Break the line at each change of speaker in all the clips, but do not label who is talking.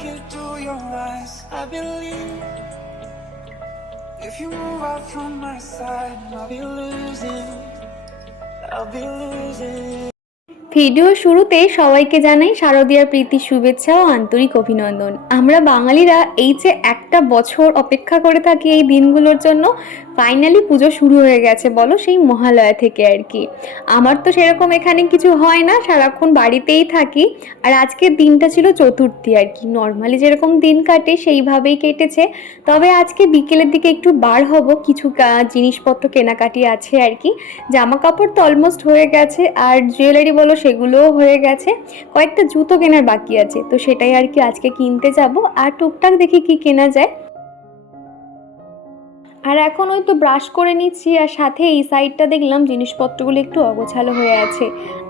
look into your eyes, I believe. If you move out from my side, I'll be losing. I'll be losing.
Video শুরুতে সবাইকে জানাই শারদীয়ার প্রীতি, শুভেচ্ছা ও আন্তরিক অভিনন্দন। আমরা বাঙালিরা এই যে একটা বছর অপেক্ষা করে থাকি এই দিনগুলোর জন্য ফাইনালি পুজো শুরু হয়ে গেছে বলো সেই মহালয়া থেকে আর কি। আমার তো সেরকম এখানে কিছু হয় না, সারাক্ষণ বাড়িতেই থাকি। আর আজকের দিনটা ছিল চতুর্থী আর কি। নর্মালি যেরকম দিন কাটে সেইভাবেই কেটেছে। তবে আজকে বিকেলের দিকে একটু বার হব, কিছু জিনিসপত্র কেনাকাটি আছে আর কি। জামা কাপড় তো অলমোস্ট হয়ে গেছে। আর জুয়েলারি বলো সেগুলোও হয়ে গেছে। কয়েকটা জুতো কেনার বাকি আছে। তো সেটাই আর কি আজকে কিনতে যাব। আর টুকটাক দেখি কি কেনা যায়। আর এখন ওই তো ব্রাশ করে নিচ্ছি। আর সাথে এই সাইডটা দেখলাম জিনিসপত্রগুলো একটু অগোছালো হয়ে আছে।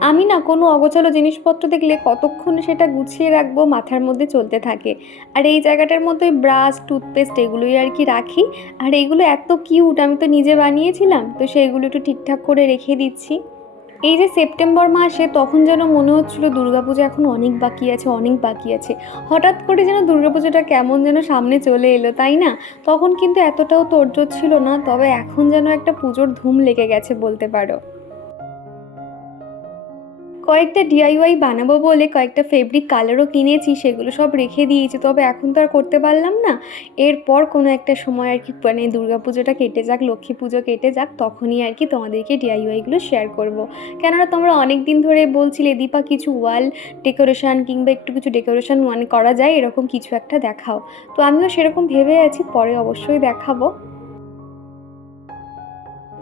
আমি না কোনো অগোছালো জিনিসপত্র দেখলে কতক্ষণ সেটা গুছিয়ে রাখব, মাথার মধ্যে চলতে থাকে। আর এই জায়গাটার মধ্যে ব্রাশ, টুথপেস্ট এগুলোই আর কি রাখি। আর এগুলো এত কিউট, আমি তো নিজে বানিয়েছিলাম। তো সেইগুলো একটু ঠিকঠাক করে রেখে দিচ্ছি। এই যে সেপ্টেম্বর মাসে তখন যেন মনে হচ্ছিল দুর্গাপূজা এখন অনেক বাকি আছে, অনেক বাকি আছে। হঠাৎ করে যেন দুর্গাপুজোটা কেমন যেন সামনে চলে এলো, তাই না? তখন কিন্তু এতটাও তোড়জোড় ছিল না, তবে এখন যেন একটা পুজোর ধুম লেগে গেছে বলতে পারো। কয়েকটা ডিআইওয়াই বানাবো বলে কয়েকটা ফেব্রিক কালারও কিনেছি, সেগুলো সব রেখে দিয়েছি, তবে এখন তো আর করতে পারলাম না। এরপর কোনো একটা সময় আর কি মানে দুর্গাপুজোটা কেটে যাক, লক্ষ্মী পুজো কেটে যাক, তখনই আর কি তোমাদেরকে ডিআইওয়াইগুলো শেয়ার করব। কেননা তোমরা অনেক দিন ধরে বলছিলে, দীপা, কিছু ওয়াল ডেকোরেশন কিংবা একটু কিছু ডেকোরেশন মানে করা যায়, এরকম কিছু একটা দেখাও। তো আমিও সেরকম ভেবে আছি, পরে অবশ্যই দেখাবো।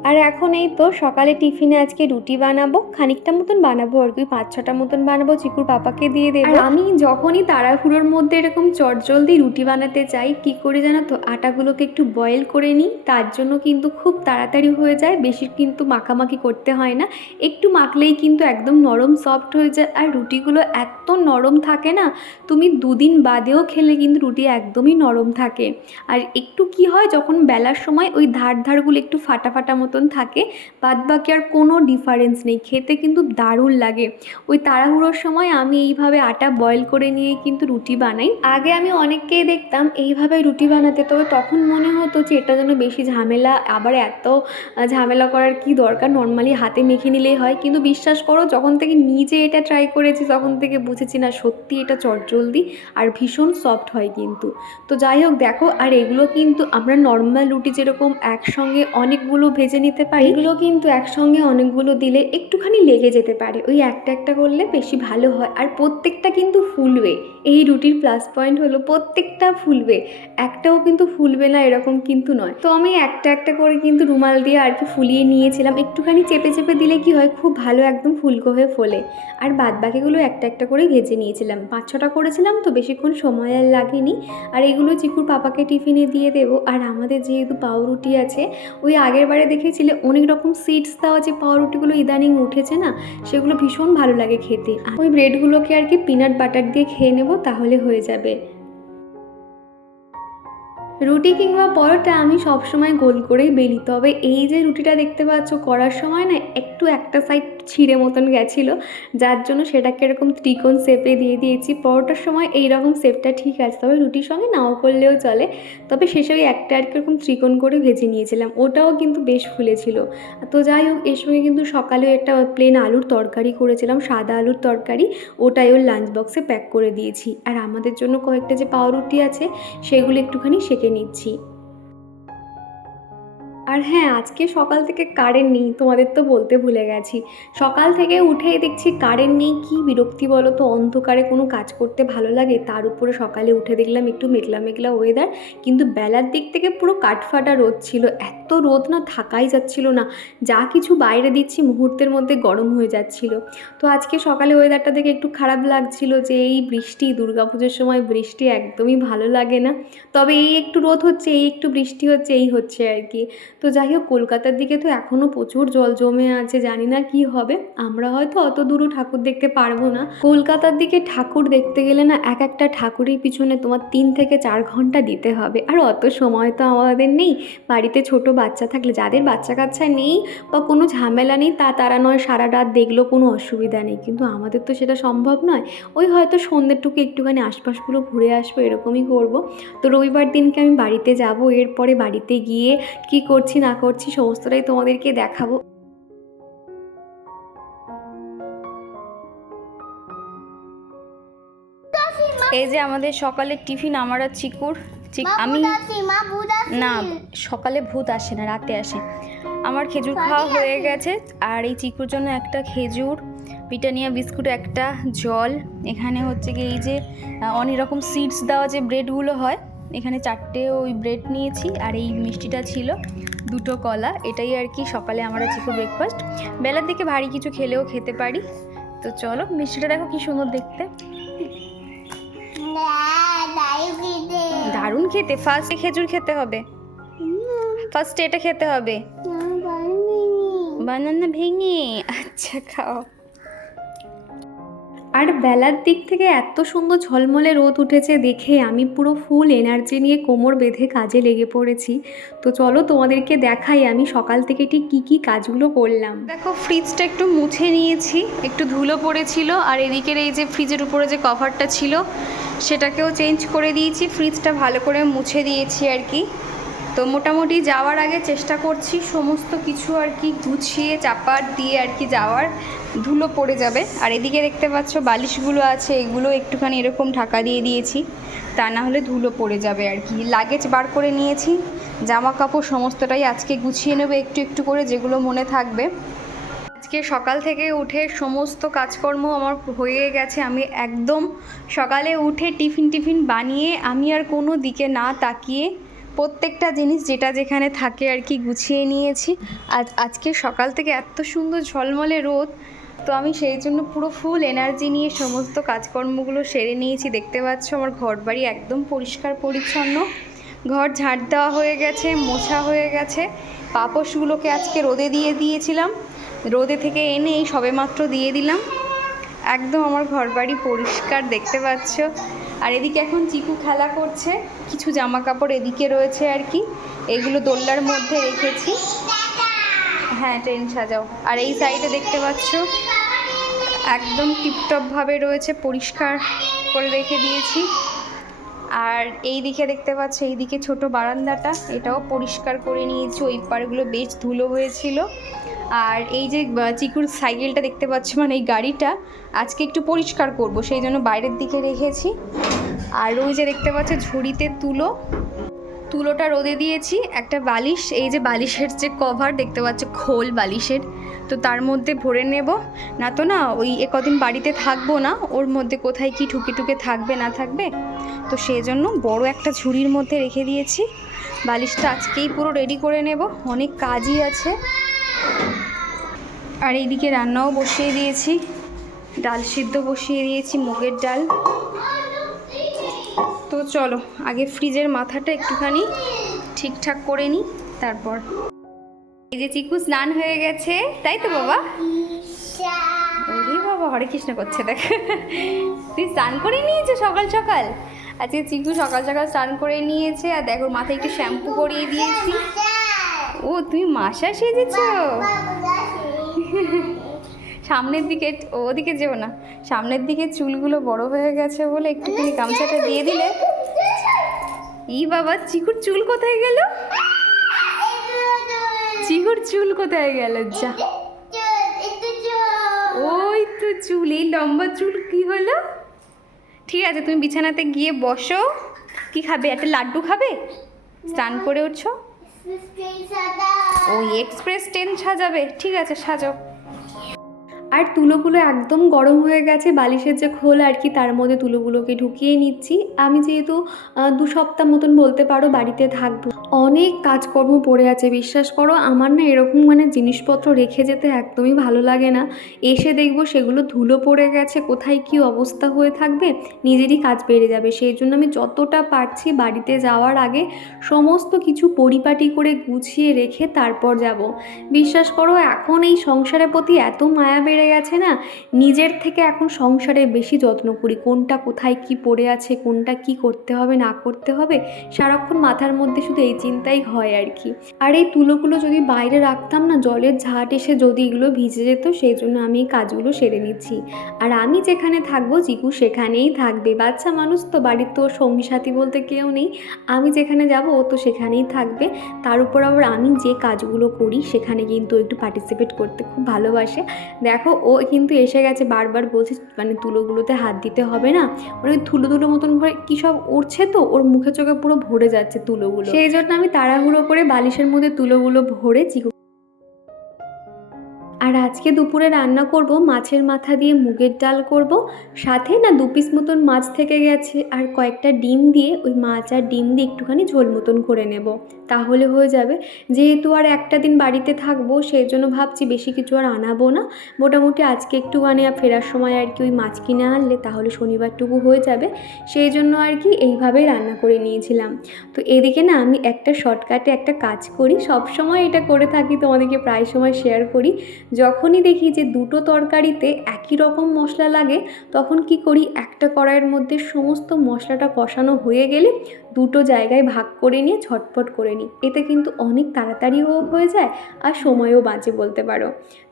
আর এখন এই তো সকালে টিফিনে আজকে রুটি বানাবো, খানিকটা মতন বানাবো আর কি, পাঁচ ছটা মতন বানাবো, চিকুর পাপাকে দিয়ে দেবো। আমি যখনই তাড়াহুড়োর মধ্যে এরকম চটজলদি রুটি বানাতে চাই, কি করে জানো তো, আটাগুলোকে একটু বয়েল করে নিই, তার জন্য কিন্তু খুব তাড়াতাড়ি হয়ে যায়, বেশি কিন্তু মাখামাখি করতে হয় না। একটু মাখলেই কিন্তু একদম নরম সফট হয়ে যায়, আর রুটিগুলো এত নরম থাকে না, তুমি দুদিন বাদেও খেলে কিন্তু রুটি একদমই নরম থাকে। আর একটু কি হয়, যখন বেলার সময় ওই ধার ধারগুলো একটু ফাটা ফাটা মতন থাকে বাদ বাকি আর কোনো ডিফারেন্স নেই। খেতে কিন্তু দারুণ লাগে। ওই তাড়াহুড়োর সময় আমি এইভাবে আটা বয়েল করে নিয়ে কিন্তু রুটি বানাই। আগে আমি অনেককেই দেখতাম এইভাবে রুটি বানাতে, তবে তখন মনে হতো যে এটা যেন বেশি ঝামেলা, আবার এত ঝামেলা করার কি দরকার? নর্মালি হাতে মেখে নিলেই হয়। কিন্তু বিশ্বাস করো, যখন থেকে নিজে এটা ট্রাই করেছি, তখন থেকে বুঝেছি না, সত্যি এটা চটজলদি আর ভীষণ সফট হয় কিন্তু। তো যাই হোক, দেখো, আর এগুলো কিন্তু আমরা নর্মাল রুটি যেরকম একসঙ্গে অনেকগুলো ভেজে নিতে পারি? এগুলো কিন্তু একসঙ্গে অনেকগুলো দিলে একটুখানি লেগে যেতে পারে। ওই একটা একটা করলে বেশি ভালো হয়। আর প্রত্যেকটা কিন্তু ফুলবে। এই রুটির প্লাস পয়েন্ট হলো প্রত্যেকটা ফুলবে। একটাও কিন্তু ফুলবে না, এরকম কিন্তু নয়। তো আমি একটা একটা করে কিন্তু রুমাল দিয়ে আর কি ফুলিয়ে নিয়েছিলাম। একটুখানি চেপে চেপে দিলে কি হয়? খুব ভালো একদম ফুলকো হয়ে ফোলে। আর বাদ বাকিগুলো একটা একটা করে ভেজে নিয়েছিলাম। পাঁচ ছটা করেছিলাম তো বেশিক্ষণ সময় আর লাগেনি। আর এগুলো চিকুর পাপাকে টিফিনে দিয়ে দেবো। আর আমাদের যেহেতু পাউরুটি আছে, ওই আগের বারে দেখেছিলে অনেক রকম সিডস দেওয়া যে পাউরুটিগুলো ইদানিং উঠেছে না, সেগুলো ভীষণ ভালো লাগে খেতে। ওই ব্রেডগুলোকে আর কি পিনাট বাটার দিয়ে খেয়ে নেব, তাহলে হয়ে যাবে। রুটি কিংবা পরোটা আমি সবসময় গোল করেই বেলি। তবে এই যে রুটিটা দেখতে পাচ্ছ করার সময় না, একটু একটা সাইড ছিঁড়ে মতন গেছিল, যার জন্য সেটাকে এরকম ত্রিকোণ শেপে দিয়ে দিয়েছি। পরোটার সময় এই রকম শেপটা ঠিক আছে, তবে রুটির সঙ্গে নাও করলেও চলে। তবে শেষে একটা আর কি এরকম ত্রিকোণ করে ভেজে নিয়েছিলাম, ওটাও কিন্তু বেশ ফুলেছিল। তো যাই হোক, এর সঙ্গে কিন্তু সকালেও একটা প্লেন আলুর তরকারি করেছিলাম, সাদা আলুর তরকারি, ওটাই ওর লাঞ্চ বক্সে প্যাক করে দিয়েছি। আর আমাদের জন্য কয়েকটা যে পাউরুটি আছে, সেগুলো একটুখানি সেঁকে নিচ্ছি। আর হ্যাঁ আজকে সকাল থেকে কারেন্ট নেই, তোমাদের তো বলতে ভুলে গেছি। সকাল থেকে উঠেই দেখছি কারেন্ট নেই, কি বিরক্তি বলো তো? অন্ধকারে কোনো কাজ করতে ভালো লাগে? তার উপরে সকালে উঠে দেখলাম একটু মেঘলা মেঘলা ওয়েদার কিন্তু বেলার দিক থেকে পুরো কাঠফাটা রোদ ছিল। এত রোদ না, থাকাই যাচ্ছিল না। যা কিছু বাইরে দিচ্ছি, মুহূর্তের মধ্যে গরম হয়ে যাচ্ছিল। তো আজকে সকালে ওয়েদারটা দেখে একটু খারাপ লাগছিল যে, এই বৃষ্টি, দুর্গাপুজোর সময় বৃষ্টি একদমই ভালো লাগে না। তবে এই একটু রোদ হচ্ছে, এই একটু বৃষ্টি হচ্ছে, এই হচ্ছে আর কি।
তো যাই হোক, কলকাতার দিকে তো এখনও প্রচুর জল জমে আছে, জানি না কি হবে। আমরা হয়তো অত দূরও ঠাকুর দেখতে পারব না। কলকাতার দিকে ঠাকুর দেখতে গেলে না এক একটা ঠাকুরের পিছনে তোমার তিন থেকে চার ঘণ্টা দিতে হবে। আর অত সময় তো আমাদের নেই। বাড়িতে ছোট বাচ্চা থাকলে, যাদের বাচ্চা কাচ্চা নেই বা কোনো ঝামেলা নেই, তা তারা নয় সারা রাত দেখলেও কোনো অসুবিধা নেই। কিন্তু আমাদের তো সেটা সম্ভব নয়। ওই হয়তো সন্ধ্যেরটুকু একটুখানি আশপাশগুলো ঘুরে আসব, এরকমই করব। তো রবিবার দিনকে আমি বাড়িতে যাব, এরপরে বাড়িতে গিয়ে কি করছি না করছি সমস্তটাই তোমাদেরকে দেখাবো।
এই যে আমাদের সকালের টিফিন আমার আর চিকুর। আমি না সকালে ভূত আসে না রাতে আসে। আমার খেজুর খাওয়া হয়ে গেছে আর এই চিকুর জন্য একটা খেজুর ব্রিটানিয়া বিস্কুট একটা জল। এখানে হচ্ছে কি এই যে অনেক রকম সিডস দেওয়া যে ব্রেডগুলো হয় এখানে চারটে ওই ব্রেড নিয়েছি আর এই মিষ্টিটা ছিল। দুটো কলা এটাই আর কি সকালে আমার আছে খুব ব্রেকফাস্ট বেলার দিকে ভারী কিছু খেলেও খেতে পারি। তো চলো মিষ্টিটা দেখো কি সুন্দর দেখতে। দারুণ খেতে ফার্স্ট খেজুর খেতে হবে। ফার্স্ট এটা খেতে হবে। বানানা ভেঙে আচ্ছা খাও।
আর বেলার দিক থেকে এত সুন্দর ঝলমলে রোদ উঠেছে দেখে আমি পুরো ফুল এনার্জি নিয়ে কোমর বেঁধে কাজে লেগে পড়েছি। তো চলো তোমাদেরকে দেখাই আমি সকাল থেকে ঠিক কী কী কাজগুলো করলাম। দেখো ফ্রিজটা একটু মুছে নিয়েছি, একটু ধুলো পড়েছিল, আর এদিকের এই যে ফ্রিজের উপরে যে কভারটা ছিল, সেটাকেও চেঞ্জ করে দিয়েছি ফ্রিজটা ভালো করে মুছে দিয়েছি আর কি। তো মোটামুটি যাওয়ার আগে চেষ্টা করছি সমস্ত কিছু আর কি গুছিয়ে চাপার দিয়ে আর কি যাওয়ার। ধুলো পড়ে যাবে। আর এদিকে দেখতে পাচ্ছ বালিশগুলো আছে, এগুলো একটুখানি এরকম ঢাকা দিয়ে দিয়েছি। তা না হলে ধুলো পড়ে যাবে আর কি। লাগেজ বার করে নিয়েছি। জামা কাপড় সমস্তটাই আজকে গুছিয়ে নেবে একটু একটু করে, যেগুলো মনে থাকবে। আজকে সকাল থেকে উঠে সমস্ত কাজকর্ম আমার হয়ে গেছে। আমি একদম সকালে উঠে টিফিন টিফিন বানিয়ে আমি আর কোনো দিকে না তাকিয়ে প্রত্যেকটা জিনিস যেটা যেখানে থাকে আর কি গুছিয়ে নিয়েছি। আজ, আজকে সকাল থেকে এত সুন্দর ঝলমলে রোদ। তো আমি সেই জন্য পুরো ফুল এনার্জি নিয়ে সমস্ত কাজকর্মগুলো সেরে নিয়েছি। দেখতে পাচ্ছ আমার ঘর বাড়ি একদম পরিষ্কার, পরিচ্ছন্ন। ঘর ঝাড় দেওয়া হয়ে গেছে, মোছা হয়ে গেছে। পাপোশগুলোকে আজকে রোদে দিয়ে দিয়েছিলাম। রোদে থেকে এনে এই সবেমাত্র দিয়ে দিলাম। একদম আমার ঘর বাড়ি পরিষ্কার, দেখতে পাচ্ছ। আর এদিকে এখন চিকু খেলা করছে, কিছু জামা কাপড় এদিকে রয়েছে আর কি। এগুলো দোল্লার মধ্যে রেখেছি। হ্যাঁ ট্রেন সাজাও। আর এই সাইডে দেখতে পাচ্ছ একদম টিপটপভাবে রয়েছে, পরিষ্কার করে রেখে দিয়েছি। আর এই দিকে দেখতে পাচ্ছ, এই দিকে ছোট বারান্দাটা, এটাও পরিষ্কার করে নিয়েছি। ওই পারগুলো বেশ ধুলো হয়েছিল। আর এই যে চিকুর সাইকেলটা দেখতে পাচ্ছ মানে এই গাড়িটা আজকে একটু পরিষ্কার করব, সেই জন্য বাইরের দিকে রেখেছি। আর ওই যে দেখতে পাচ্ছ, ঝুড়িতে তুলো। তুলোটা রোদে দিয়েছি, একটা বালিশ, এই যে বালিশের যে কভার দেখতে পাচ্ছ, খোল বালিশের, তো তার মধ্যে ভরে নেব। না তো না, ওই এ কদিন বাড়িতে থাকব না, ওর মধ্যে কোথায় কি ঠুকে টুকে থাকবে, না থাকবে? তো সেই জন্য বড় একটা ঝুড়ির মধ্যে রেখে দিয়েছি। বালিশটা আজকেই পুরো রেডি করে নেব, অনেক কাজই আছে। আর এইদিকে রান্নাও বসিয়ে দিয়েছি, ডাল সিদ্ধ বসিয়ে দিয়েছি, মুগের ডাল। তো চলো, আগে ফ্রিজের মাথাটা একটুখানি ঠিকঠাক করে নিই, তারপর। এই যে চিকু স্নান হয়ে গেছে, তাই তো বাবা? ওরে বাবা, হরে কৃষ্ণ করছে, দেখ। তুই স্নান করে নিয়েছে সকাল সকাল? আজকে চিকু সকাল সকাল স্নান করে নিয়েছে, আর দেখো মাথায় একটু শ্যাম্পু করিয়ে দিয়েছি। ও, তুমি মাসা সেজেছো? সামনের দিকে ওদিকে যেও না। সামনের দিকে চুলগুলো বড় হয়ে গেছে বলে একটুখানি গামছাটা দিয়ে দিলে। ই বাবা চিকুর চুল কোথায় গেল? চিকুর চুল কোথায় গেল? যা। ওই তো চুল এই লম্বা চুল কি হলো? ঠিক আছে তুমি বিছানাতে গিয়ে বসো। কি খাবে? একটা লাড্ডু খাবে? স্নান করে উঠছো? ওই এক্সপ্রেস ট্রেন সাজাবে। ঠিক আছে সাজাও। আর তুলোগুলো একদম গরম হয়ে গেছে, বালিশের যে খোল আর কি তার মধ্যে তুলোগুলোকে ঢুকিয়ে নিচ্ছি। আমি যেহেতু দু সপ্তাহ মতন বলতে পারো বাড়িতে থাকব।
অনেক কাজকর্ম পড়ে আছে, বিশ্বাস করো। আমার না এরকম মানে জিনিসপত্র রেখে যেতে একদমই ভালো লাগে না। এসে দেখব সেগুলো ধুলো পড়ে গেছে, কোথায় কি অবস্থা হয়ে থাকবে? নিজেরই কাজ বেড়ে যাবে। সেই জন্য আমি যতটা পারছি বাড়িতে যাওয়ার আগে সমস্ত কিছু পরিপাটি করে গুছিয়ে রেখে তারপর যাব। বিশ্বাস করো, এখন এই সংসারের প্রতি এত মায়া বেড়ে গেছে না, নিজের থেকে এখন সংসারে বেশি যত্ন করি। কোনটা কোথায় কি পড়ে আছে, কোনটা কি করতে হবে, না করতে হবে, সারাক্ষণ মাথার মধ্যে শুধু এই চিন্তাই হয় আর কি। আর এই তুলোগুলো যদি বাইরে রাখতাম না, জলের ঝাট এসে যদি এগুলো ভিজে যেত, সেই জন্য আমি এই কাজগুলো সেরে নিচ্ছি। আর আমি যেখানে থাকব চিকু সেখানেই থাকবে। বাচ্চা মানুষ তো, বাড়ির তো সঙ্গী সাথী বলতে কেউ নেই। আমি যেখানে যাব, ও তো সেখানেই থাকবে। তার উপর আবার আমি যে কাজগুলো করি, সেখানে কিন্তু একটু পার্টিসিপেট করতে খুব ভালোবাসে। দেখো, ও কিন্তু এসে গেছে, বারবার বলছে মানে তুলোগুলোতে হাত দিতে হবে না। মানে ওই ধুলো ধুলো মতন করে, কী সব উঠছে তো? ওর মুখে চোখে পুরো ভরে যাচ্ছে তুলোগুলো। সেই জন্য আমি তাড়াহুড়ো করে বালিশের মধ্যে তুলোগুলো ভরে চিকু আর আজকে দুপুরে রান্না করব, মাছের মাথা দিয়ে মুগের ডাল করব, সাথে না দু পিস মতন মাছ থেকে গেছে, আর কয়েকটা ডিম দিয়ে ওই মাছ আর ডিম দিয়ে একটুখানি ঝোল মতন করে নেব। তাহলে হয়ে যাবে। যেহেতু আর একটা দিন বাড়িতে থাকব সেই জন্য ভাবছি বেশি কিছু আর আনাবো না। মোটামুটি আজকে একটুখানি আর ফেরার সময় আর কি ওই মাছ কিনে আনলে তাহলে শনিবারটুকু হয়ে যাবে। সেই জন্য আর কি এইভাবেই রান্না করে নিয়েছিলাম। তো এদিকে না আমি একটা শর্টকাটে একটা কাজ করি সব সময় এটা করে থাকি, তোমাদেরকে প্রায় সময় শেয়ার করি। যখনই দেখি যে দুটো তরকারিতে একই রকম মশলা লাগে, তখন কি করি? একটা কড়াইয়ের মধ্যে সমস্ত মশলাটা কষানো হয়ে গেলে দুটো জায়গায় ভাগ করে নিয়ে ঝটপট করে নিই। এতে কিন্তু অনেক তাড়াতাড়িও হয়ে যায় আর সময়ও বাঁচে বলতে পারো।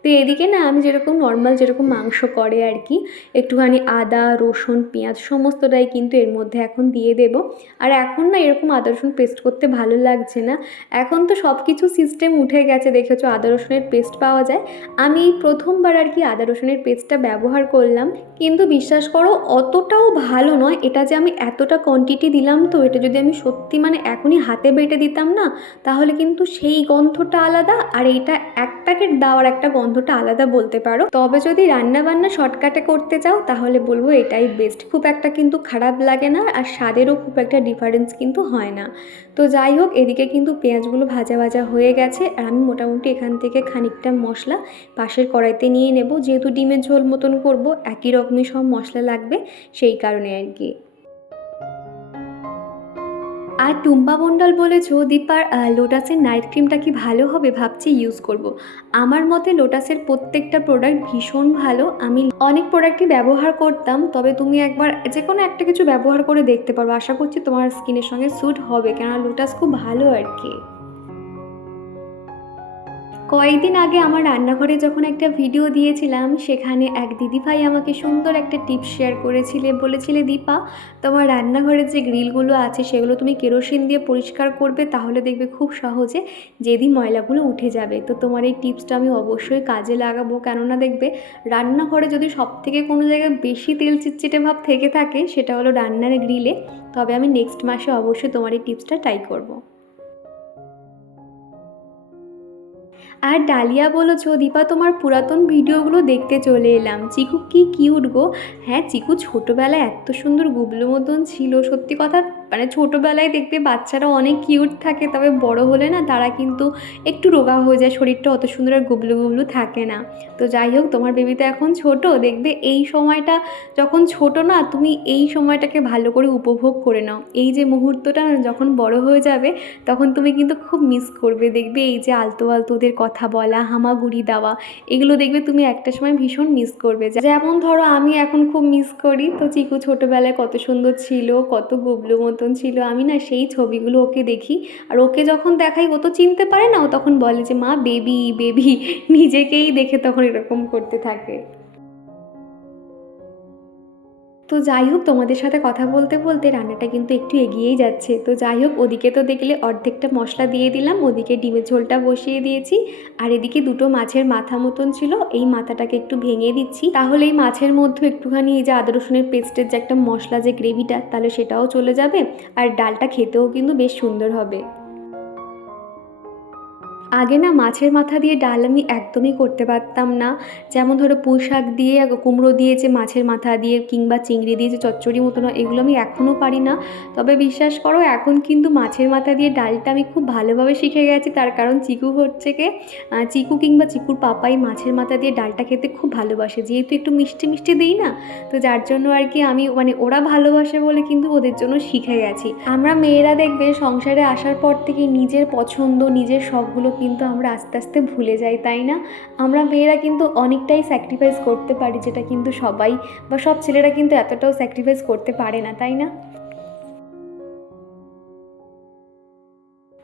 তো এদিকে না আমি যেরকম নর্মাল যেরকম মাংস করে আর কি একটুখানি আদা, রসুন, পেঁয়াজ সমস্তটাই কিন্তু এর মধ্যে এখন দিয়ে দেব। আর এখন না এরকম আদা, রসুন পেস্ট করতে ভালো লাগছে না। এখন তো সব কিছু সিস্টেম উঠে গেছে, দেখেছ আদা, রসুনের পেস্ট পাওয়া যায়। আমি প্রথমবার আর কি আদা, রসুনের পেস্টটা ব্যবহার করলাম, কিন্তু বিশ্বাস করো অতটাও ভালো নয়। এটা যে আমি এতটা কোয়ান্টিটি দিলাম তো, এটা যদি আমি সত্যি মানে এখনই হাতে বেটে দিতাম না, তাহলে কিন্তু সেই গন্ধটা আলাদা, আর এটা এক প্যাকেট দেওয়ার একটা গন্ধটা আলাদা বলতে পারো। তবে যদি রান্না বান্না শর্টকাটে করতে চাও, তাহলে বলব এটাই বেস্ট খুব একটা কিন্তু খারাপ লাগে না, আর স্বাদেরও খুব একটা ডিফারেন্স কিন্তু হয় না। তো যাই হোক, এদিকে কিন্তু পেঁয়াজগুলো ভাজা ভাজা হয়ে গেছে, আর আমি মোটামুটি এখান থেকে খানিকটা মশলা পাশের কড়াইতে নিয়ে নেব। যেহেতু ডিমের ঝোল মতন করব, একই রকমই সব মশলা লাগবে, সেই কারণে আর কি। আর টুম্বা মণ্ডল বলেছ দীপার লোটাসের নাইট ক্রিমটা কি ভালো হবে ভাবছি ইউজ করব। আমার মতে লোটাসের প্রত্যেকটা প্রোডাক্ট ভীষণ ভালো। আমি অনেক প্রোডাক্টই ব্যবহার করতাম, তবে তুমি একবার যে কোনো একটা কিছু ব্যবহার করে দেখতে পারো। আশা করছি তোমার স্কিনের সঙ্গে স্যুট হবে, কেননা লোটাস খুব ভালো আর কি। কয়েকদিন আগে আমার রান্নাঘরে যখন একটা ভিডিও দিয়েছিলাম, সেখানে এক দিদিভাই আমাকে সুন্দর একটা টিপস শেয়ার করেছিলে, বলেছিলে, দীপা, তোমার রান্নাঘরের যে গ্রিলগুলো আছে, সেগুলো তুমি কেরোসিন দিয়ে পরিষ্কার করবে, তাহলে দেখবে খুব সহজে যেদি ময়লাগুলো উঠে যাবে। তো তোমার এই টিপসটা আমি অবশ্যই কাজে লাগাবো। কেননা দেখবে, রান্নাঘরে যদি সব থেকে কোনো জায়গায় বেশি তেল চিটচিটে ভাব থেকে থাকে, সেটা হলো রান্নার গ্রিলে। তবে আমি নেক্সট মাসে অবশ্যই তোমার এই টিপসটা ট্রাই করব। আর ডালিয়া বলেছ দীপা তোমার পুরাতন ভিডিওগুলো দেখতে চলে এলাম। চিকু কি কিউট গো। হ্যাঁ চিকু ছোটোবেলায় এত সুন্দর গুবলো মতন ছিল, সত্যি কথা মানে ছোটোবেলায় দেখবে বাচ্চারা অনেক কিউট থাকে, তবে বড় হলে না তারা কিন্তু একটু রোগা হয়ে যায়, শরীরটা অত সুন্দর আর গুবলু গুবলু থাকে না। তো যাই হোক, তোমার বেবি তো এখন ছোট, দেখবে এই সময়টা যখন ছোট না, তুমি এই সময়টাকে ভালো করে উপভোগ করে নাও। এই যে মুহূর্তটা যখন বড় হয়ে যাবে, তখন তুমি কিন্তু খুব মিস করবে। দেখবে এই যে আলতো আলতোদের কথা বলা, হামাগুড়ি দেওয়া, এগুলো দেখবে তুমি একটা সময় ভীষণ মিস করবে। যেমন ধরো আমি এখন খুব মিস করি, তো চিকু ছোটোবেলায় কত সুন্দর ছিল, কত গুবলু মতন ছিল। আমি না সেই ছবিগুলো ওকে দেখি আর ওকে যখন দেখাই, ও তো চিনতে পারে না। ও তখন বলে যে, মা, বেবি বেবি। নিজেকেই দেখে তখন এরকম করতে থাকে। তো যাই হোক, তোমাদের সাথে কথা বলতে বলতে রান্নাটা কিন্তু একটু এগিয়েই যাচ্ছে। তো যাই হোক, ওদিকে তো দেখলে অর্ধেকটা মশলা দিয়ে দিলাম, ওদিকে ডিমের ঝোলটা বসিয়ে দিয়েছি। আর এদিকে দুটো মাছের মাথা মতন ছিল, এই মাথাটাকে একটু ভেঙে দিচ্ছি। তাহলে এই মাছের মধ্যে একটুখানি এই যে আদা রসুনের পেস্টের যে একটা মশলা, যে গ্রেভিটা তাহলে সেটাও চলে যাবে। আর ডালটা খেতেও কিন্তু বেশ সুন্দর হবে। আগে না মাছের মাথা দিয়ে ডাল আমি একদমই করতে পারতাম না। যেমন ধরো পুঁই শাক দিয়ে, কুমড়ো দিয়ে যে মাছের মাথা দিয়ে কিংবা চিংড়ি দিয়ে যে চচ্চড়ি মতো না এগুলো আমি এখনও পারি না। তবে বিশ্বাস করো, এখন কিন্তু মাছের মাথা দিয়ে ডালটা আমি খুব ভালোভাবে শিখে গেছি। তার কারণ চিকু হচ্ছে কে চিকু কিংবা চিকুর পাপাই মাছের মাথা দিয়ে ডালটা খেতে খুব ভালোবাসে। যেহেতু একটু মিষ্টি মিষ্টি দিই না, তো যার জন্য আর কি আমি মানে ওরা ভালোবাসে বলে কিন্তু ওদের জন্য শিখে গেছি। আমরা মেয়েরা দেখবে সংসারে আসার পর থেকে নিজের পছন্দ, নিজের শখগুলো কিন্তু আমরা আস্তে আস্তে ভুলে যাই, তাই না? আমরা মেয়েরা কিন্তু অনেকটাই স্যাক্রিফাইস করতে পারি, যেটা কিন্তু সবাই বা সব ছেলেরা কিন্তু এতটাও স্যাক্রিফাইস করতে পারে না, তাই না?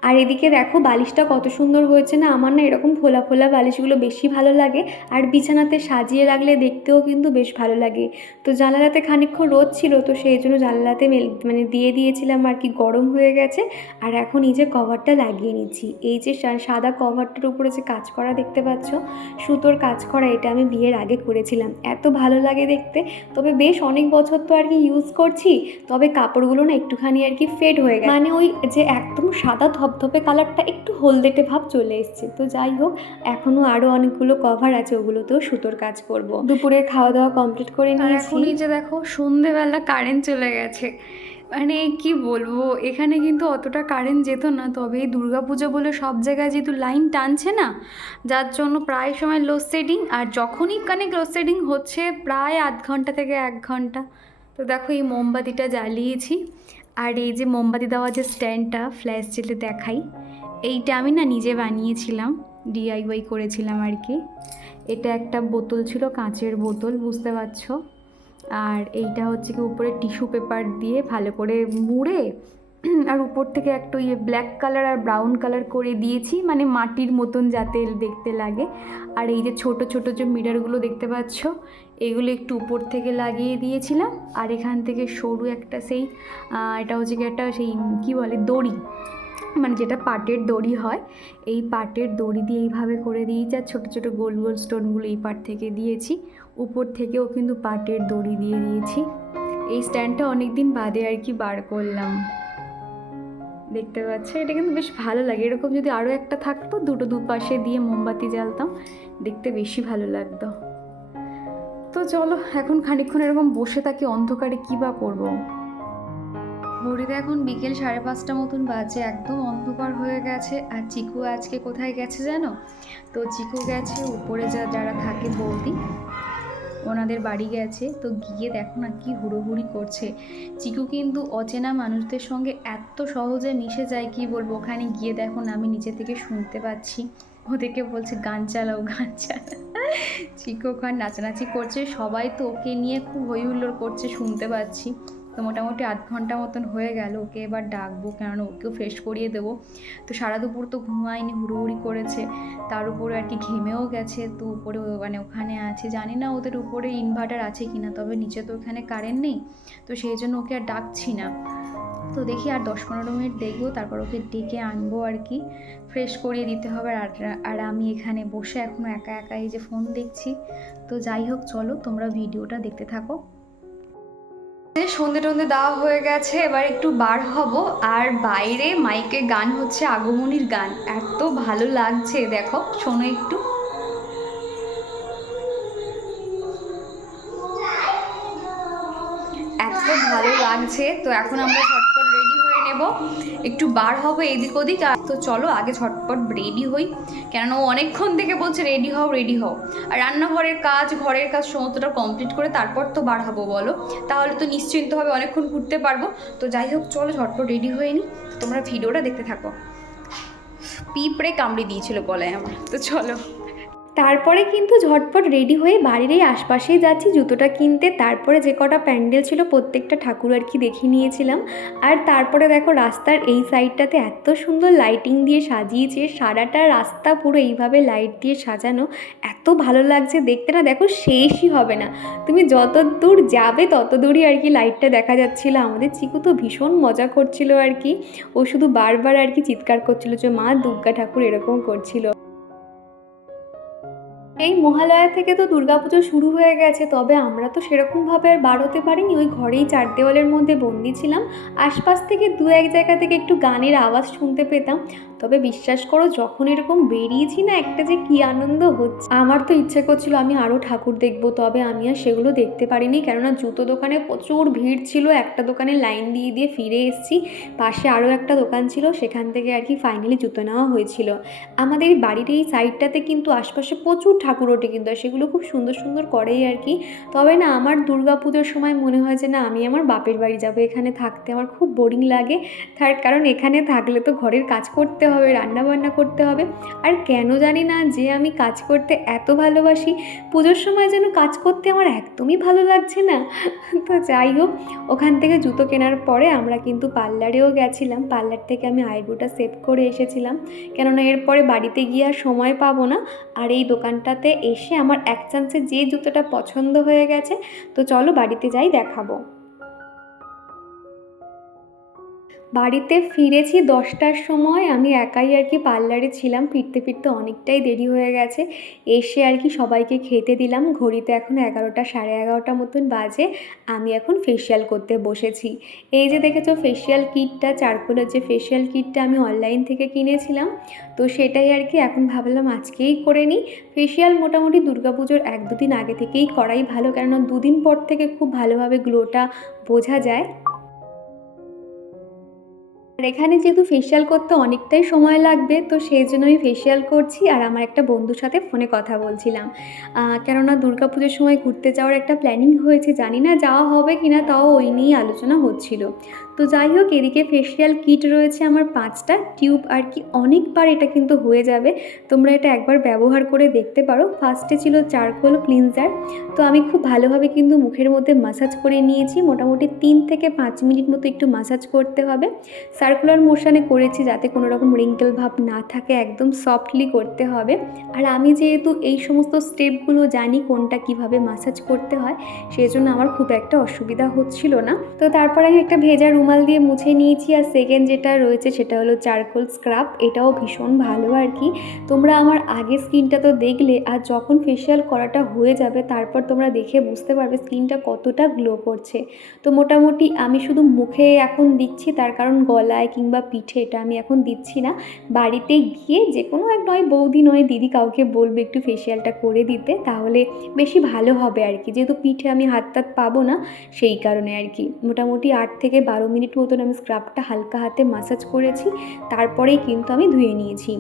আর এদিকে দেখো বালিশটা কত সুন্দর হয়েছে না? আমার না এরকম ফোলা ফোলা বালিশগুলো বেশি ভালো লাগে আর বিছানাতে সাজিয়ে রাখলে দেখতেও কিন্তু বেশ ভালো লাগে। তো জানালাতে খানিকক্ষণ রোদ ছিল তো সেই জন্য জানালাতে মানে দিয়ে দিয়েছিলাম আর কি, গরম হয়ে গেছে। আর এখন এই যে কভারটা লাগিয়ে নিচ্ছি। এই যে সাদা কভারটার উপরে যে কাজ করা দেখতে পাচ্ছ, সুতোর কাজ করা, এটা আমি বিয়ের আগে করেছিলাম। এত ভালো লাগে দেখতে। তবে বেশ অনেক বছর তো আর কি ইউজ করছি, তবে কাপড়গুলো না একটুখানি আর কি ফেড হয়ে গেছে। মানে ওই যে একদম সাদা ধপধপে কালারটা একটু হলদেটে ভাব চলে এসছে। তো যাই হোক এখনও আরও অনেকগুলো কভার আছে ওগুলোতেও সুতোর কাজ করব। দুপুরের খাওয়া দাওয়া কমপ্লিট করে নিয়েছি।
যে দেখো সন্ধেবেলা কারেন্ট চলে গেছে। মানে কি বলব এখানে কিন্তু অতটা কারেন্ট যেত না তবে এই দুর্গাপুজো বলে সব জায়গায় যেহেতু লাইন টানছে না যার জন্য প্রায় সময় লোডশেডিং আর যখনই কানে লোডশেডিং হচ্ছে প্রায় আধ ঘণ্টা থেকে এক ঘণ্টা। তো দেখো এই মোমবাতিটা জ্বালিয়েছি। আর এই যে মোমবাতি দেওয়া যে স্ট্যান্ডটা, ফ্ল্যাশ জেলে দেখাই, এইটা আমি না নিজে বানিয়েছিলাম ডিআইওয়াই করেছিলাম আর কি। এটা একটা বোতল ছিল, কাঁচের বোতল, বুঝতে পারছ? আর এইটা হচ্ছে কি উপরে টিস্যু পেপার দিয়ে ভালো করে মুড়ে আর উপর থেকে একটা ইয়ে ব্ল্যাক কালার আর ব্রাউন কালার করে দিয়েছি মানে মাটির মতন যাতে দেখতে লাগে। আর এই যে ছোট ছোট যে মিরারগুলো দেখতে পাচ্ছ, এগুলো একটু উপর থেকে লাগিয়ে দিয়েছিলাম। আর এখান থেকে সরু একটা সেই এটা হচ্ছে কি একটা সেই কী বলে, দড়ি। মানে যেটা পাটের দড়ি হয়, এই পাটের দড়ি দিয়ে এইভাবে করে দিয়েছি। আর ছোটো ছোটো গোল গোল স্টোনগুলো এই পাট থেকে দিয়েছি। উপর থেকেও কিন্তু পাটের দড়ি দিয়ে দিয়েছি। এই স্ট্যান্ডটা অনেক দিন বাদে আর কি বার করলাম। দেখতে পাচ্ছ। এটা কিন্তু বেশ ভালো লাগে। এরকম যদি আরও একটা থাকতো, দুটো দুপাশে দিয়ে মোমবাতি জ্বালতাম, দেখতে বেশি ভালো লাগতো। তো চলো, এখন খানিকক্ষণ এরকম বসে থাকি, অন্ধকারে কী বা করব? ঘড়িতে এখন বিকেল সাড়ে পাঁচটা মতন বাজে, একদম অন্ধকার হয়ে গেছে। আর চিকু আজকে কোথায় গেছে জানো? তো চিকু গেছে উপরে, যা যারা থাকে বৌদি ওনাদের বাড়ি গেছে, তো গিয়ে দেখো না কি হুড়োহুড়ি করছে। চিকু কিন্তু অচেনা মানুষদের সঙ্গে এত সহজে মিশে যায়, কি বলব? ওখানে গিয়ে দেখো না আমি নিচে থেকে শুনতে পাচ্ছি। ওদেরকে বলছে, গান চালাও গান চালাও। চিকু ওখানে নাচানাচি করছে, সবাই তো ওকে নিয়ে খুব হই হুল্লোড় করছে, শুনতে পাচ্ছি। তো মোটামুটি আধ ঘণ্টা মতন হয়ে গেল, ওকে এবার ডাকবো কেননা ওকেও ফ্রেশ করিয়ে দেবো। তো সারা দুপুর তো ঘুমায়নি, হুড়োহুড়ি করেছে। তার উপরে আর কি ঘেমেও গেছে, তো উপরে মানে ওখানে আছে। জানি না ওদের উপরে ইনভার্টার আছে কি না তবে নিচে তো ওখানে কারেন্ট নেই। তো সেই জন্য ওকে আর ডাকছি না। তো দেখি আর দশ পনেরো মিনিট দেখব, তারপর ওকে ডেকে আনব আর কি। ফ্রেশ করিয়ে দিতে হবে আর আর আমি এখানে বসে এখনও একা একা এই যে ফোন দেখছি। তো যাই হোক, চলো তোমরা ভিডিওটা দেখতে থাকো। সন্ধে টন্ধে দেওয়া হয়ে গেছে, এবার একটু বার হব। আর বাইরে মাইকে গান হচ্ছে, আগমনীর গান। এত ভালো লাগছে, দেখো, শোনো একটু। এত ভালো লাগছে, তো এখন আমরা নেব একটু বার হব এদিক ওদিক, আর তো চলো আগে ঝটপট রেডি হই। কেননা ও অনেকক্ষণ থেকে বলছে রেডি হও রেডি হও। আর রান্নাঘরের কাজ, ঘরের কাজ সমস্তটা কমপ্লিট করে তারপর তো বার হব বলো। তাহলে তো নিশ্চিন্তভাবে অনেকক্ষণ ঘুরতে পারব। তো যাই হোক, চলো ঝটপট রেডি হয়ে নিই তোমরা ভিডিওটা দেখতে থাকো। পিঁপড়ে কামড়ে দিয়েছিল গলায় আমার। তো চলো।
তারপরে কিন্তু ঝটপট রেডি হয়ে বাড়ির এই আশপাশেই যাচ্ছি। জুতোটা কিনতে। তারপরে যে কটা প্যান্ডেল ছিল, প্রত্যেকটা ঠাকুর আর কি দেখে নিয়েছিলাম। আর তারপরে দেখো রাস্তার এই সাইডটাতে এত সুন্দর লাইটিং দিয়ে সাজিয়েছে। সারাটা রাস্তা পুরো এইভাবে লাইট দিয়ে সাজানো। এত ভালো লাগছে দেখতে না, দেখো শেষই হবে না। তুমি যত দূর যাবে, তত দূরই আর কি লাইটটা দেখা যাচ্ছিল আমাদের। চিকু তো ভীষণ মজা করছিল আর কি। ও শুধু বারবার আর কি চিৎকার করছিল যে, মা, দুর্গা ঠাকুর এরকম করছিল। এই মহালয়া থেকে তো দুর্গাপুজো শুরু হয়ে গেছে, তবে আমরা তো সেরকমভাবে আর বার হতে পারিনি। ওই ঘরেই চার দেওয়ালের মধ্যে বন্দি ছিলাম। আশপাশ থেকে দু এক জায়গা থেকে একটু গানের আওয়াজ শুনতে পেতাম। তবে বিশ্বাস করো, যখন এরকম বেরিয়েছি না, একটা যে কি আনন্দ হচ্ছে। আমার তো ইচ্ছে করছিল আমি আরও ঠাকুর দেখব, তবে আমি আর সেগুলো দেখতে পারিনি। কেননা জুতো দোকানে প্রচুর ভিড় ছিল, একটা দোকানে লাইন দিয়ে দিয়ে ফিরে এসেছি। পাশে আরও একটা দোকান ছিল, সেখান থেকে আর কি ফাইনালি জুতো নেওয়া হয়েছিল। আমাদের বাড়ির এই সাইডটাতে কিন্তু আশপাশে প্রচুর ঠাকুর ওঠে কিন্তু সেগুলো খুব সুন্দর সুন্দর করেই আর কি। তবে না, আমার দুর্গা পুজোর সময় মনে হয় যে না, আমি আমার বাপের বাড়ি যাব, এখানে থাকতে আমার খুব বোরিং লাগে। তার কারণ এখানে থাকলে তো ঘরের কাজ করতে হবে রান্না বান্না করতে হবে। আর কেন জানি না যে আমি কাজ করতে এত ভালোবাসি, পুজোর সময় যেন কাজ করতে আমার একদমই ভালো লাগছে না। তো যাই হোক, ওখান থেকে জুতো কেনার পরে আমরা কিন্তু পার্লারেও গেছিলাম। পার্লার থেকে আমি আইব্রোটা সেভ করে এসেছিলাম। কেননা এরপরে বাড়িতে গিয়ে আর সময় পাবো না। আর এই দোকানটাতে এসে আমার এক চান্সে যে জুতোটা পছন্দ হয়ে গেছে, তো চলো বাড়িতে যাই, দেখাবো। বাড়িতে ফিরেছি দশটার সময়, আমি একাই আর কি পার্লারে ছিলাম, ফিরতে ফিরতে অনেকটাই দেরি হয়ে গেছে। এসে আর কি সবাইকে খেতে দিলাম, ঘড়িতে এখন এগারোটা, সাড়ে এগারোটা মতন বাজে, আমি এখন ফেসিয়াল করতে বসেছি। এই যে দেখেছ ফেসিয়াল কিটটা চারকোলের যে ফেসিয়াল কিটটা আমি অনলাইন থেকে কিনেছিলাম, তো সেটাই আর কি এখন ভাবলাম আজকেই করে নিই। ফেসিয়াল মোটামুটি দুর্গাপুজোর এক দুদিন আগে থেকেই করাই ভালো, কেননা দুদিন পর থেকে খুব ভালোভাবে গ্লোটা বোঝা যায়। আর এখানে যেহেতু ফেসিয়াল করতে অনেকটাই সময় লাগবে, তো সেই জন্য আমি ফেসিয়াল করছি আর আমার একটা বন্ধুর সাথে ফোনে কথা বলছিলাম। কেননা দুর্গাপুজোর সময় ঘুরতে যাওয়ার একটা প্ল্যানিং হয়েছে, জানি না যাওয়া হবে কি না তাও ওই নিয়েই আলোচনা হচ্ছিল। তো যাই হোক, এদিকে ফেসিয়াল কিট রয়েছে আমার পাঁচটা টিউব আর কি অনেকবার এটা কিন্তু হয়ে যাবে। তোমরা এটা একবার ব্যবহার করে দেখতে পারো। ফার্স্টে ছিল চারকোল ক্লিনজার তো আমি খুব ভালোভাবে কিন্তু মুখের মধ্যে মাসাজ করে নিয়েছি। মোটামুটি তিন থেকে পাঁচ মিনিট মতো একটু মাসাজ করতে হবে। সার্কুলার মোশনে করেছি যাতে কোনো রকম রিঙ্কেল ভাব না থাকে, একদম সফটলি করতে হবে। আর আমি যেহেতু এই সমস্ত স্টেপগুলো জানি কোনটা কীভাবে মাসাজ করতে হয় সেই জন্য আমার খুব একটা অসুবিধা হচ্ছিল না। তো তারপর আমি একটা ভেজা রুমাল দিয়ে মুছে নিয়েছি, আর সেকেন্ড যেটা রয়েছে সেটা হলো চারকোল স্ক্রাব এটাও ভীষণ ভালো আর কি। তোমরা আমার আগে স্কিনটা তো দেখলে, আর যখন ফেশিয়াল করাটা হয়ে যাবে, তারপর তোমরা দেখে বুঝতে পারবে স্কিনটা কতটা গ্লো করছে। তো মোটামুটি আমি শুধু মুখে এখন দিচ্ছি, তার কারণ গলায় কিংবা পিঠে, এটা আমি এখন দিচ্ছি না। বাড়িতে গিয়ে যে কোনো এক, নয় বৌদি নয় দিদি কাউকে বলবে একটু ফেসিয়ালটা করে দিতে, তাহলে বেশি ভালো হবে আর কি যেহেতু পিঠে আমি হাত টাত পাবো না, সেই কারণে আর কি মোটামুটি আট থেকে বারো মিনিট মতন আমি স্ক্রাবটা হালকা হাতে মাসাজ করেছি, তারপরেই কিন্তু আমি ধুয়ে নিয়েছি।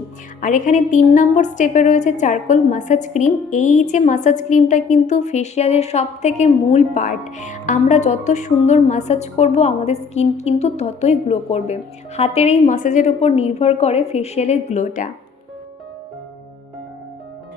আর এখানে তিন নম্বর স্টেপে রয়েছে চারকোল মাসাজ ক্রিম এই যে মাসাজ ক্রিমটা কিন্তু ফেসিয়ালের সব থেকে মূল পার্ট আমরা যত সুন্দর মাসাজ করব, আমাদের স্কিন কিন্তু ততই গ্লো করবে। হাতের এই মাসাজের উপর নির্ভর করে ফেসিয়ালের গ্লোটা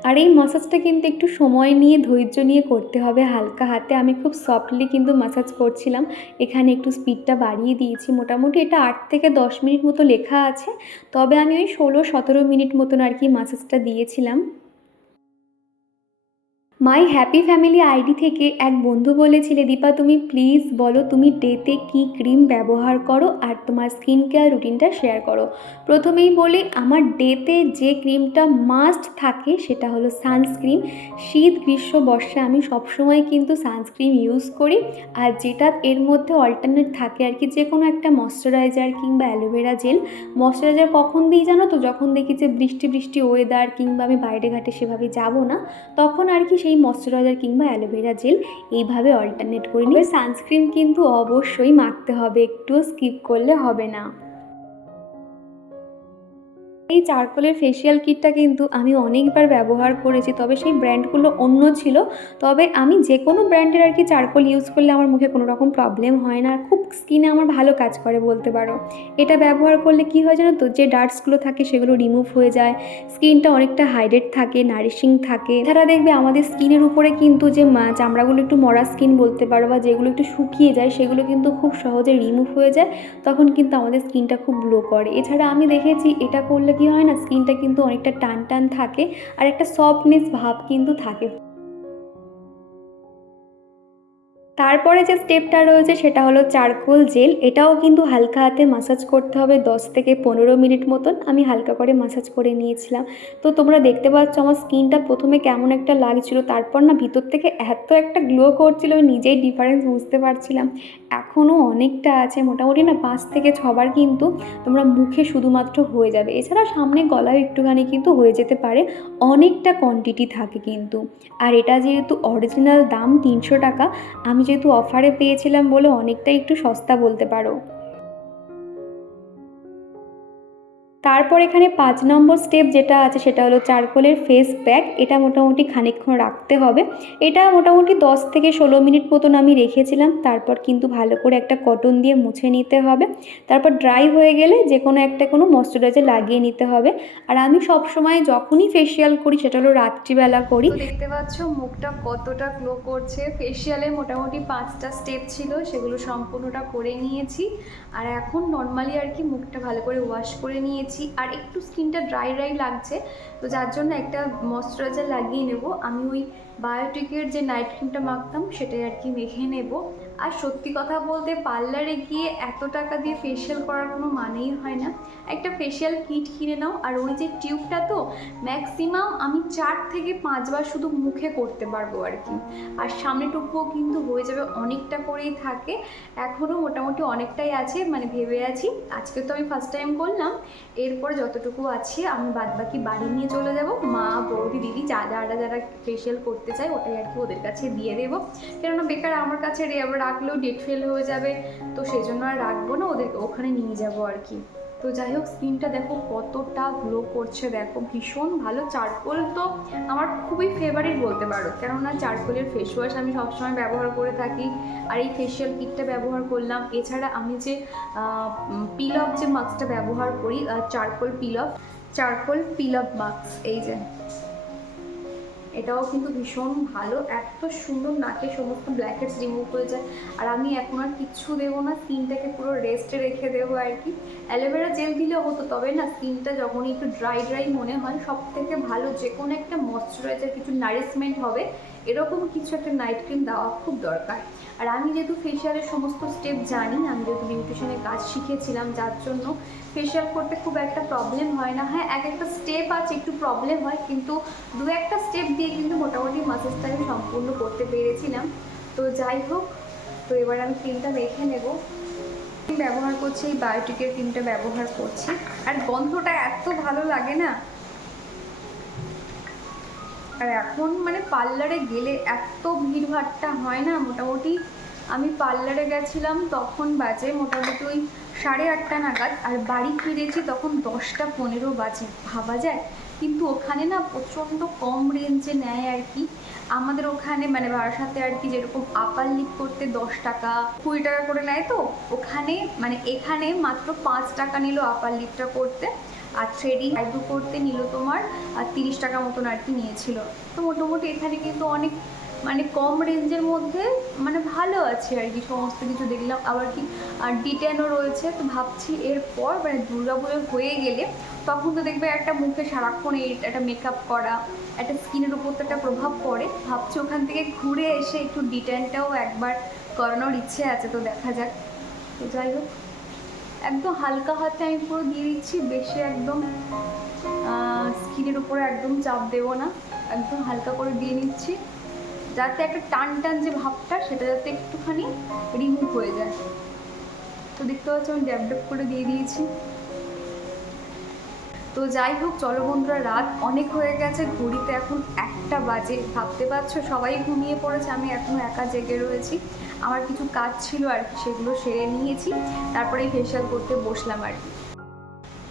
আর এই মাসাজটা কিন্তু একটু সময় নিয়ে, ধৈর্য নিয়ে করতে হবে। হালকা হাতে আমি খুব সফটলি কিন্তু মাসাজ করছিলাম। এখানে একটু স্পিডটা বাড়িয়ে দিয়েছি। মোটামুটি এটা আট থেকে দশ মিনিট মতো লেখা আছে। তবে আমি ওই ষোলো সতেরো মিনিট মতন আর কি মাসাজটা দিয়েছিলাম। মাই হ্যাপি ফ্যামিলি আইডি থেকে এক বন্ধু বলেছিলে, দীপা, তুমি প্লিজ বলো, তুমি ডেতে কি ক্রিম ব্যবহার করো আর তোমার স্কিন কেয়ার রুটিনটা শেয়ার করো। প্রথমেই বলি, আমার ডেতে যে ক্রিমটা মাস্ট থাকে সেটা হলো সানস্ক্রিন শীত গ্রীষ্ম, বর্ষা, আমি সবসময় কিন্তু সানস্ক্রিন ইউজ করি। আর যেটা এর মধ্যে অল্টারনেট থাকে আর কি যে কোনো একটা ময়শ্চারাইজার কিংবা অ্যালোভেরা জেল। ময়শ্চারাইজার কখন দিই জানো তো? যখন দেখি যে বৃষ্টি বৃষ্টি ওয়েদার কিংবা আমি বাইরে ঘাটে সেভাবে যাব না, তখন আর কি সেই ময়শ্চারাইজার কিংবা অ্যালোভেরা জেল এইভাবে অল্টারনেট করে নিয়ে সানস্ক্রিন কিন্তু অবশ্যই মাখতে হবে একটু স্কিপ করলে হবে না। এই চারকোলের ফেসিয়াল কিটটা কিন্তু আমি অনেকবার ব্যবহার করেছি, তবে সেই ব্র্যান্ডগুলো অন্য ছিল। তবে আমি যে কোনো ব্র্যান্ডের আর কি চারকোল ইউজ করলে আমার মুখে কোনো রকম প্রবলেম হয় না। খুব স্কিনে আমার ভালো কাজ করে বলতে পারো। এটা ব্যবহার করলে কি হয় জানো তো, যে ডার্টসগুলো থাকে সেগুলো রিমুভ হয়ে যায়। স্কিনটা অনেকটা হাইড্রেট থাকে নারিশিং থাকে। এছাড়া দেখবে আমাদের স্কিনের উপরে কিন্তু যে চামড়াগুলো একটু মরা স্কিন বলতে পারো, বা যেগুলো একটু শুকিয়ে যায়, সেগুলো কিন্তু খুব সহজে রিমুভ হয়ে যায়। তখন কিন্তু আমাদের স্কিনটা খুব গ্লো করে। এছাড়া আমি দেখেছি এটা করলে কি হয় না? স্কিনটা কিন্তু অনেকটা টান টান থাকে আর একটা সফটনেস ভাব কিন্তু থাকে।
তারপরে যে স্টেপটা রয়েছে সেটা হলো চারকোল জেল। এটাও কিন্তু হালকা হাতে মাসাজ করতে হবে দশ থেকে পনেরো মিনিট মতন। আমি হালকা করে মাসাজ করে নিয়েছিলাম। তো তোমরা দেখতে পাচ্ছ আমার স্কিনটা প্রথমে কেমন একটা লাগছিল, তারপর না ভিতর থেকে এত একটা গ্লো করছিল, আমি নিজেই ডিফারেন্স বুঝতে পারছিলাম। এখনও অনেকটা আছে, মোটামুটি না পাঁচ থেকে ছবার কিন্তু তোমরা মুখে শুধুমাত্র হয়ে যাবে। এছাড়া সামনে গলায় একটুখানি কিন্তু হয়ে যেতে পারে, অনেকটা কোয়ান্টিটি থাকে কিন্তু। আর এটা যেহেতু অরিজিনাল দাম তিনশো টাকা, আমি যেহেতু অফারে পেয়েছিলাম বলে অনেকটাই একটু সস্তা বলতে পারো। তারপর এখানে পাঁচ নম্বর স্টেপ যেটা আছে সেটা হলো চারকোলের ফেস প্যাক এটা মোটামুটি খানিকক্ষণ রাখতে হবে। এটা মোটামুটি দশ থেকে ষোলো মিনিট মতন আমি রেখেছিলাম, তারপর কিন্তু ভালো করে একটা কটন দিয়ে মুছে নিতে হবে। তারপর ড্রাই হয়ে গেলে যে কোনো একটা কোনো ময়শ্চারাইজার লাগিয়ে নিতে হবে। আর আমি সব সময় যখনই ফেসিয়াল করি, সেটা হলো রাত্রিবেলা করি। দেখতে পাচ্ছ মুখটা কতটা গ্লো করছে। ফেসিয়ালে মোটামুটি পাঁচটা স্টেপ ছিল, সেগুলো সম্পূর্ণটা করে নিয়েছি। আর এখন নর্মালি আর কি মুখটা ভালো করে ওয়াশ করে নিয়েছি। আর একটু স্কিনটা ড্রাই ড্রাই লাগছে। তো যার জন্য একটা ময়শ্চারাইজার লাগিয়ে নেব। আমি ওই বায়োটিকের যে নাইট ক্রিমটা মাখতাম, সেটাই আর কি মেখে নেব। আর সত্যি কথা বলতে পার্লারে গিয়ে এত টাকা দিয়ে ফেশিয়াল করার কোনো মানেই হয় না। একটা ফেশিয়াল কিট কিনে নাও আর ওই যে টিউবটা তো ম্যাক্সিমাম আমি চার থেকে পাঁচবার শুধু মুখে করতে পারব আর কি। আর সামনেটুকুও কিন্তু হয়ে যাবে, অনেকটা করেই থাকে। এখনও মোটামুটি অনেকটাই আছে মানে ভেবে আছি। আজকে তো আমি ফার্স্ট টাইম করলাম। এরপর যতটুকু আছে, আমি বাদবাকি বাড়ি নিয়ে চলে যাব। মা, বৌদি, দিদি যা, যারা যারা ফেসিয়াল করতে চায়, ওটাই আর কি ওদের কাছে দিয়ে দেবো। কেননা বেকার আমার কাছে রে- আবার রাখলেও ডেট ফেল হয়ে যাবে। তো সেই জন্য আর রাখব না, ওদেরকে ওখানে নিয়ে যাব আর কি। তো যাই হোক, স্কিনটা দেখো কতটা গ্লো করছে, দেখো ভীষণ ভালো। চারকোল তো আমার খুবই ফেভারিট বলতে পারো। কেননা চারকোলের ফেস ওয়াশ আমি সবসময় ব্যবহার করে থাকি। আর এই ফেসিয়াল কিটটা ব্যবহার করলাম। এছাড়া আমি যে পিল অফ যে মাস্কটা ব্যবহার করি charcoal peel off charcoal peel off mask এই যে। এটাও কিন্তু ভীষণ ভালো। এত সুন্দর নাকে সমস্ত ব্ল্যাকেটস রিমুভ হয়ে যায়। আর আমি এখন আর কিচ্ছু দেবো না, স্কিনটাকে পুরো রেস্টে রেখে দেবো আর কি। অ্যালোভেরা জেল দিলেও হতো, তবে না স্কিনটা যখনই একটু ড্রাই ড্রাই মনে হয় সব থেকে ভালো যে কোনো একটা ময়শ্চারাইজার কিছু নারিশমেন্ট হবে এরকম কিছু একটা নাইট ক্রিম দেওয়া খুব দরকার। আর আমি যেহেতু ফেশিয়ালের সমস্ত স্টেপ জানি, আমি যেহেতু বিউটিশিয়ানের কাজ শিখেছিলাম, যার জন্য ফেশিয়াল করতে খুব একটা প্রবলেম হয় না। হ্যাঁ এক একটা স্টেপ আছে, একটু প্রবলেম হয়, কিন্তু দু একটা স্টেপ দিয়ে কিন্তু মোটামুটি মাসাজটা আমি সম্পূর্ণ করতে পেরেছিলাম। তো যাই হোক, তো এবার আমি ক্রিমটা দেখে নেব। ব্যবহার করছি, এই বায়োটিকের ক্রিমটা ব্যবহার করছি। আর গন্ধটা এত ভালো লাগে না আর এখন মানে পার্লারে গেলে এত ভিড়ভাট্টা হয় না, মোটামুটি আমি পার্লারে গেছিলাম তখন বাজে মোটামুটি ওই সাড়ে আটটা নাগাদ, আর বাড়ি ফিরেছি তখন দশটা পনেরো বাজে, ভাবা যায়? কিন্তু ওখানে না প্রচণ্ড কম রেঞ্জে নেয় আর কি। আমাদের ওখানে মানে বারাসাতে আর কি যেরকম আপার লিপ করতে দশ টাকা, কুড়ি টাকা করে নেয় তো, ওখানে মানে এখানে মাত্র পাঁচ টাকা নিল আপার লিপটা করতে। আর থ্রেডিং আইব্রো করতে নিল তোমার, আর তিরিশ টাকা মতন আর কি নিয়েছিল। তো মোটামুটি এখানে কিন্তু অনেক মানে কম রেঞ্জের মধ্যে মানে ভালো আছে আর কি সমস্ত কিছু দেখলাম। আবার কি, আর ডিটেনও রয়েছে, তো ভাবছি এরপর মানে দুর্গা পুজো হয়ে গেলে তখন তো দেখবে একটা মুখে সারাক্ষণ এই একটা মেকআপ করা, একটা স্কিনের উপর তো একটা প্রভাব পড়ে। ভাবছি ওখান থেকে ঘুরে এসে একটু ডিটেনটাও একবার করানোর ইচ্ছে আছে, তো দেখা যাক। তো যাই হোক। একদম হালকা হাতে আমি পুরো দিয়ে দিচ্ছি, বেশি একদম স্কিনের উপরে একদম চাপ দেবো না। একদম হালকা করে দিয়ে নিচ্ছি, যাতে একটা টান টান যে ভাবটা, সেটা যাতে একটুখানি রিমুভ হয়ে যায়। তো দেখতে পাচ্ছি, আমি ড্যাব ড্যাব করে দিয়ে দিয়েছি। তো যাই হোক, চলো বন্ধুরা, রাত অনেক হয়ে গেছে, ঘড়িতে এখন একটা বাজে। ভাবতে পারছ, সবাই ঘুমিয়ে পড়েছে, আমি এখনও একা জেগে রয়েছি। আমার কিছু কাজ ছিল আর কি, সেগুলো সেরে নিয়েছি। তারপরে ফেসিয়াল করতে বসলাম আর কি।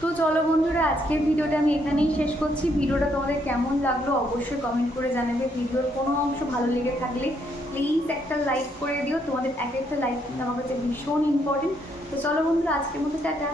তো চলো বন্ধুরা, আজকের ভিডিওটা আমি এখানেই শেষ করছি। ভিডিওটা তোমাদের কেমন লাগল অবশ্যই কমেন্ট করে জানাবে। ভিডিওর কোনো অংশ ভালো লেগে থাকলে প্লিজ একটা লাইক করে দিও। তোমাদের এক একটা লাইক কিন্তু আমার কাছে ভীষণ ইম্পর্টেন্ট তো চলো বন্ধুরা, আজকের মতো টাটা।